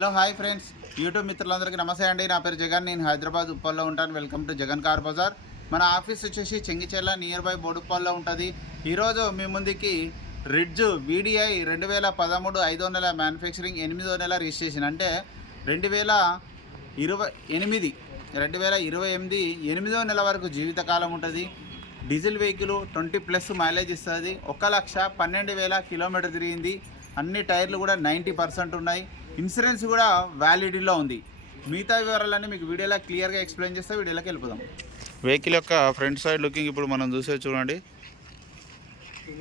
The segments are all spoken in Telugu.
హలో హాయ్ ఫ్రెండ్స్, యూట్యూబ్ మిత్రులందరికీ నమస్తే అండి. నా పేరు జగన్. నేను హైదరాబాద్ ఉప్పల్లో ఉంటాను. Welcome to Jagan car bazaar. మన ఆఫీస్ వచ్చేసి చెంగిచెర్ల నియర్ బై బోడుప్పల్లో ఉంటుంది. ఈరోజు మీ ముందుకి రిడ్జ్ VDI 2013 5వ నెల మ్యానుఫ్యాక్చరింగ్ 8వ నెల రిజిస్ట్రేషన్ అంటే 2028 8వ నెల వరకు జీవితకాలం ఉంటుంది. డీజిల్ వెహికల్ 20+ మైలేజ్ ఇస్తుంది. 1,12,000 కిలోమీటర్ తిరిగింది. అన్ని టైర్లు కూడా 90% ఉన్నాయి. ఇన్సూరెన్స్ కూడా వ్యాలిడిటీలో ఉంది. మిగతా వివరాలన్నీ మీకు వీడియోలో క్లియర్గా ఎక్స్ప్లెయిన్ చేస్తే వీడియోలోకి వెళ్ళిపోదాం. వెహికల్ యొక్క ఫ్రంట్ సైడ్ లుకింగ్ ఇప్పుడు మనం చూసే చూడండి.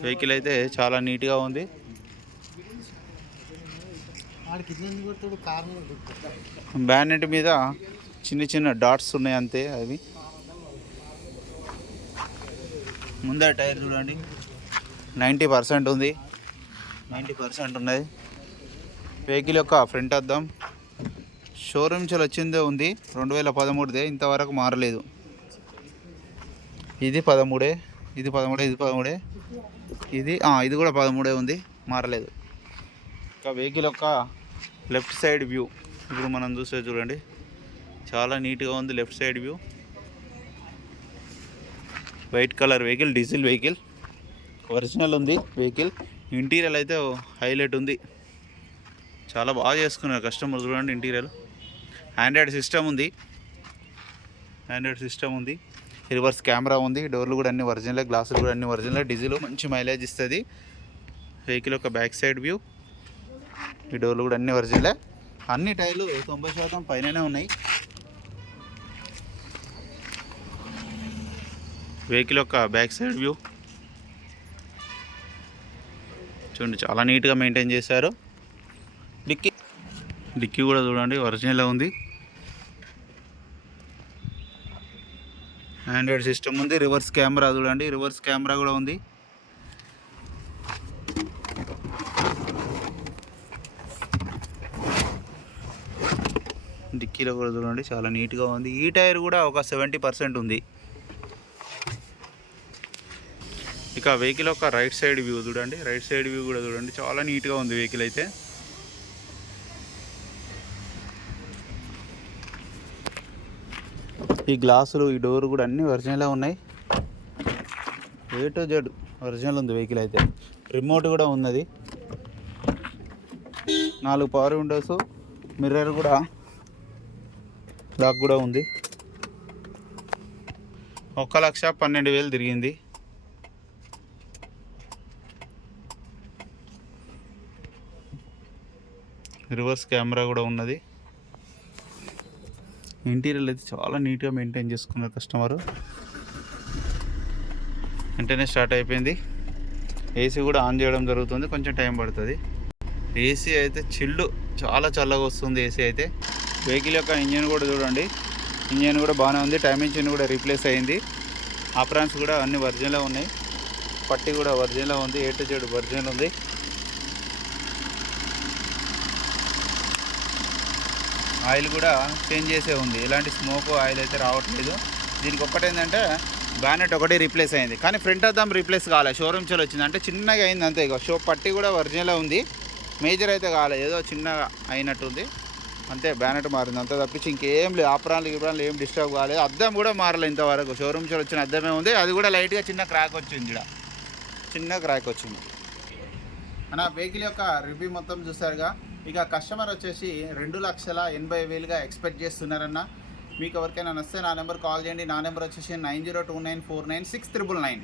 వెహికల్ అయితే చాలా నీట్గా ఉంది. బ్యానెట్ మీద చిన్న చిన్న డాట్స్ ఉన్నాయి అంతే. అవి ముందర టైర్ చూడండి 90% ఉంది. 90% ఉన్నది. వెహికల్ యొక్క ఫ్రంట్ అద్దం షోరూమ్ నుంచి వచ్చిందే ఉంది. 2013దే, ఇంతవరకు మారలేదు. ఇది 13, ఇది 13, ఇది 13, ఇది కూడా 13 ఉంది, మారలేదు. ఇంకా వెహికల్ యొక్క లెఫ్ట్ సైడ్ వ్యూ ఇప్పుడు మనం చూస్తే చూడండి, చాలా నీట్గా ఉంది. Left side view white colour vehicle, diesel vehicle, original ఉంది వెహికల్. ఇంటీరియర్ అయితే హైలైట్ ఉంది, చాలా బాగా చేసుకున్నారు కస్టమర్. చూడండి ఇంటీరియర్. ఆండ్రాయిడ్ సిస్టమ్ ఉంది. రివర్స్ కెమెరా ఉంది. డోర్లు కూడా అన్ని ఒరిజినల్, గ్లాసులు కూడా అన్ని ఒరిజినల్. డీజిల్ మంచి మైలేజ్ ఇస్తుంది. వెహికల్ యొక్క బ్యాక్ సైడ్ వ్యూ, ఈ డోర్లు కూడా అన్ని ఒరిజినలే. అన్ని టైర్లు 90% పైననే ఉన్నాయి. వెహికల్ యొక్క బ్యాక్ సైడ్ వ్యూ చూడండి, చాలా నీట్గా మెయింటైన్ చేశారు. డిక్కీ కూడా చూడండి ఒరిజినల్ ఉంది. ఆండ్రాయిడ్ సిస్టమ్ ఉంది. రివర్స్ కెమెరా చూడండి, రివర్స్ కెమెరా కూడా ఉంది. డిక్కీలో కూడా చూడండి చాలా నీట్గా ఉంది. ఈ టైర్ కూడా ఒక 70% ఉంది. ఇక వెహికల్ యొక్క రైట్ సైడ్ వ్యూ చూడండి, రైట్ సైడ్ వ్యూ కూడా చూడండి, చాలా నీట్గా ఉంది వెహికల్ అయితే. ఈ గ్లాసులు, ఈ డోర్ కూడా అన్నీ ఒరిజినలే ఉన్నాయి. A to Z ఒరిజినల్ ఉంది వెహికల్ అయితే. రిమోట్ కూడా ఉన్నది. 4 పవర్ విండోస్, మిర్రర్ కూడా, లాక్ కూడా ఉంది. 1,12,000 తిరిగింది. రివర్స్ కెమెరా కూడా ఉన్నది. ఇంటీరియర్ అయితే చాలా నీట్గా మెయింటైన్ చేసుకున్నారు కస్టమరు. వెంటనే స్టార్ట్ అయిపోయింది. ఏసీ కూడా ఆన్ చేయడం జరుగుతుంది, కొంచెం టైం పడుతుంది. ఏసీ అయితే చాలా చల్లగా వస్తుంది ఏసీ అయితే. వెహికల్ యొక్క ఇంజన్ కూడా చూడండి, ఇంజన్ కూడా బాగానే ఉంది. టైమ్ ఇంజిన్ కూడా రీప్లేస్ అయింది. ఆప్రాన్స్ కూడా అన్ని ఒరిజినల్ ఉన్నాయి. పట్టి కూడా ఒరిజినల్ ఉంది. A to Z ఒరిజినల్ ఉంది. ఆయిల్ కూడా చేంజ్ చేసే ఉంది. ఎలాంటి స్మోక్ ఆయిల్ అయితే రావట్లేదు. దీనికి ఒక్కటేంటంటే బ్యానెట్ ఒకటి రీప్లేస్ అయింది, కానీ ఫ్రంట్ అద్దం రీప్లేస్ కాలే. షోరూమ్ నుంచి వచ్చింది అంటే చిన్నగా అయింది అంతే. ఇక పట్టి కూడా ఒరిజినల్ ఉంది. మేజర్ అయితే కాలేదు, ఏదో చిన్నగా అయినట్టుంది అంతే. బ్యానెట్ మారింది అంతే తప్పించి ఇంకేం లేదు. ఆపరాలు ఏం డిస్టర్బ్ కాలేదు. అద్దం కూడా మారలేదు ఇంతవరకు. షోరూమ్ నుంచి వచ్చిన అద్దమే ఉంది. అది కూడా లైట్గా చిన్న క్రాక్ వచ్చింది. ఇక్కడ చిన్న క్రాక్ వచ్చింది. మన వెహికల్ యొక్క రివ్యూ మొత్తం చూసారుగా. ఇక కస్టమర్ వచ్చేసి 2,80,000గా ఎక్స్పెక్ట్ చేస్తున్నారన్న. మీకు ఎవరికైనా నచ్చితే నా నెంబర్ కాల్ చేయండి. నా నెంబర్ వచ్చేసి 9029496999.